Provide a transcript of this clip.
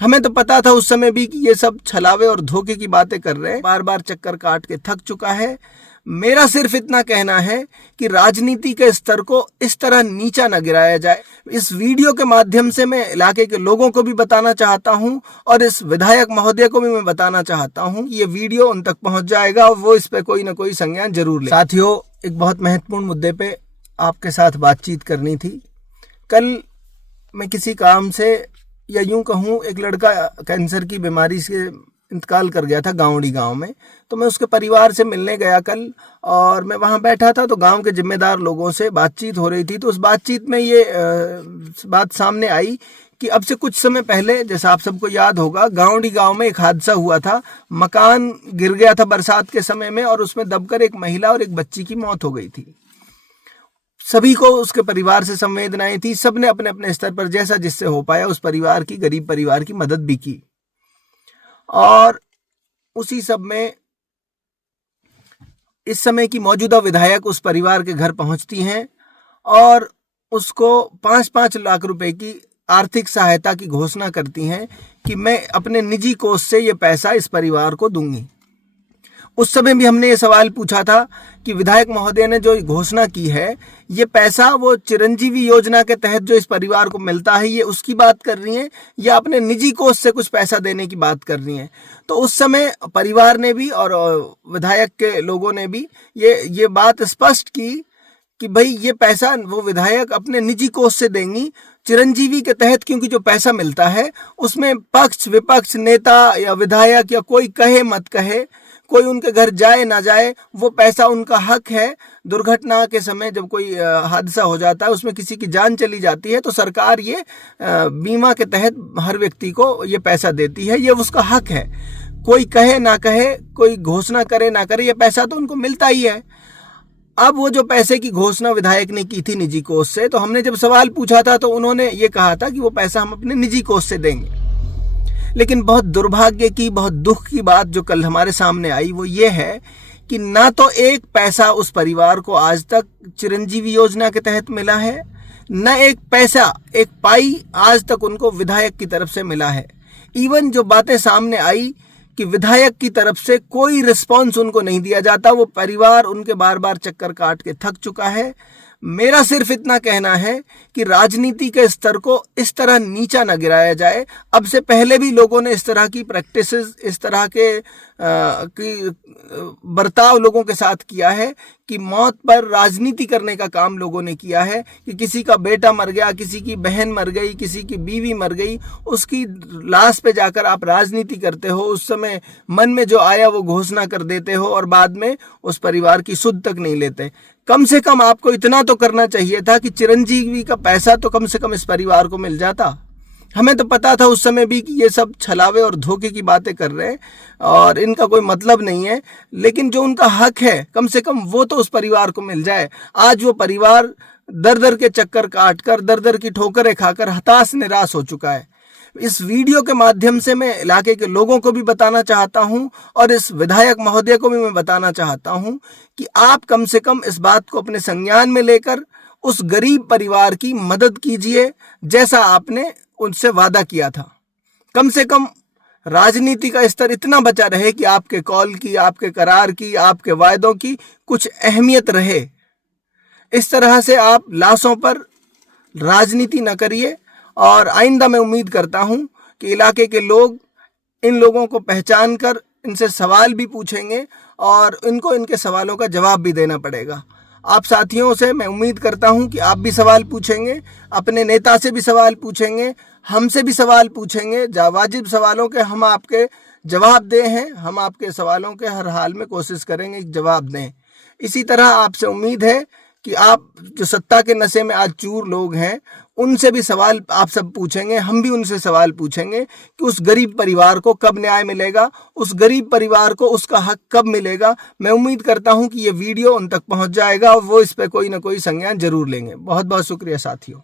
हमें तो पता था उस समय भी कि ये सब छलावे और धोखे की बातें कर रहे हैं। बार बार चक्कर काट के थक चुका है। मेरा सिर्फ इतना कहना है कि राजनीति के स्तर को इस तरह नीचा न गिराया जाए। इस वीडियो के माध्यम से मैं इलाके के लोगों को भी बताना चाहता हूं और इस विधायक महोदय को भी मैं बताना चाहता हूं कि ये वीडियो उन तक पहुंच जाएगा और वो इस पे कोई ना कोई संज्ञान जरूर ले। साथियों, एक बहुत महत्वपूर्ण मुद्दे पे आपके साथ बातचीत करनी थी। कल मैं किसी काम से, या यूं कहूं, एक लड़का कैंसर की बीमारी से इंतकाल कर गया था गाँवड़ी गांव में। तो मैं उसके परिवार से मिलने गया कल, और मैं वहां बैठा था तो गांव के जिम्मेदार लोगों से बातचीत हो रही थी। तो उस बातचीत में ये बात सामने आई कि अब से कुछ समय पहले, जैसा आप सबको याद होगा, गाँवड़ी गांव में एक हादसा हुआ था। मकान गिर गया था बरसात के समय में और उसमें दबकर एक महिला और एक बच्ची की मौत हो गई थी। सभी को उसके परिवार से संवेदनाएं थी। सबने अपने अपने स्तर पर जैसा जिससे हो पाया उस परिवार की, गरीब परिवार की मदद भी की। और उसी सब में इस समय की मौजूदा विधायक उस परिवार के घर पहुंचती हैं और उसको 5-5 लाख रुपए की आर्थिक सहायता की घोषणा करती हैं कि मैं अपने निजी कोष से ये पैसा इस परिवार को दूंगी। उस समय भी हमने ये सवाल पूछा था कि विधायक महोदय ने जो घोषणा की है, ये पैसा वो चिरंजीवी योजना के तहत जो इस परिवार को मिलता है, ये उसकी बात कर रही हैं या अपने निजी कोष से कुछ पैसा देने की बात कर रही हैं। तो उस समय परिवार ने भी और विधायक के लोगों ने भी ये बात स्पष्ट की कि भाई ये पैसा वो विधायक अपने निजी कोष से देंगी चिरंजीवी के तहत, क्योंकि जो पैसा मिलता है उसमें पक्ष विपक्ष, नेता या विधायक या कोई कहे मत कहे, कोई उनके घर जाए ना जाए, वो पैसा उनका हक है। दुर्घटना के समय जब कोई हादसा हो जाता है, उसमें किसी की जान चली जाती है, तो सरकार ये बीमा के तहत हर व्यक्ति को ये पैसा देती है। ये उसका हक है। कोई कहे ना कहे, कोई घोषणा करे ना करे, ये पैसा तो उनको मिलता ही है। अब वो जो पैसे की घोषणा विधायक ने की थी निजी कोष से, तो हमने जब सवाल पूछा था तो उन्होंने ये कहा था कि वो पैसा हम अपने निजी कोष से देंगे। लेकिन बहुत दुर्भाग्य की, बहुत दुख की बात जो कल हमारे सामने आई वो ये है कि ना तो एक पैसा उस परिवार को आज तक चिरंजीवी योजना के तहत मिला है, न एक पैसा, एक पाई आज तक उनको विधायक की तरफ से मिला है। इवन जो बातें सामने आई कि विधायक की तरफ से कोई रिस्पॉन्स उनको नहीं दिया जाता, वो परिवार उनके बार बार चक्कर काट के थक चुका है। मेरा सिर्फ इतना कहना है कि राजनीति के स्तर को इस तरह नीचा न गिराया जाए। अब से पहले भी लोगों ने इस तरह की प्रैक्टिसेस, इस तरह के बर्ताव लोगों के साथ किया है कि मौत पर राजनीति करने का काम लोगों ने किया है कि किसी का बेटा मर गया, किसी की बहन मर गई, किसी की बीवी मर गई, उसकी लाश पे जाकर आप राजनीति करते हो। उस समय मन में जो आया वो घोषणा कर देते हो और बाद में उस परिवार की सुध तक नहीं लेते। कम से कम आपको इतना तो करना चाहिए था कि चिरंजीवी का पैसा तो कम से कम इस परिवार को मिल जाता। हमें तो पता था उस समय भी कि ये सब छलावे और धोखे की बातें कर रहे हैं और इनका कोई मतलब नहीं है, लेकिन जो उनका हक है कम से कम वो तो उस परिवार को मिल जाए। आज वो परिवार दर दर के चक्कर काट कर, दर दर की ठोकरें खाकर हताश निराश हो चुका है। इस वीडियो के माध्यम से मैं इलाके के लोगों को भी बताना चाहता हूं और इस विधायक महोदय को भी मैं बताना चाहता हूं कि आप कम से कम इस बात को अपने संज्ञान में लेकर उस गरीब परिवार की मदद कीजिए, जैसा आपने उनसे वादा किया था। कम से कम राजनीति का स्तर इतना बचा रहे कि आपके कॉल की, आपके करार की, आपके वायदों की कुछ अहमियत रहे। इस तरह से आप लाशों पर राजनीति न करिए। और आइंदा मैं उम्मीद करता हूं कि इलाके के लोग इन लोगों को पहचान कर इनसे सवाल भी पूछेंगे और इनको इनके सवालों का जवाब भी देना पड़ेगा। आप साथियों से मैं उम्मीद करता हूं कि आप भी सवाल पूछेंगे, अपने नेता से भी सवाल पूछेंगे, हमसे भी सवाल पूछेंगे। वाजिब सवालों के हम आपके जवाब दे हैं, हम आपके सवालों के हर हाल में कोशिश करेंगे कि जवाब दें। इसी तरह आपसे उम्मीद है कि आप जो सत्ता के नशे में आज चूर लोग हैं, उनसे भी सवाल आप सब पूछेंगे, हम भी उनसे सवाल पूछेंगे कि उस गरीब परिवार को कब न्याय मिलेगा, उस गरीब परिवार को उसका हक कब मिलेगा। मैं उम्मीद करता हूं कि ये वीडियो उन तक पहुंच जाएगा और वो इस पे कोई ना कोई संज्ञान जरूर लेंगे। बहुत बहुत शुक्रिया साथियों।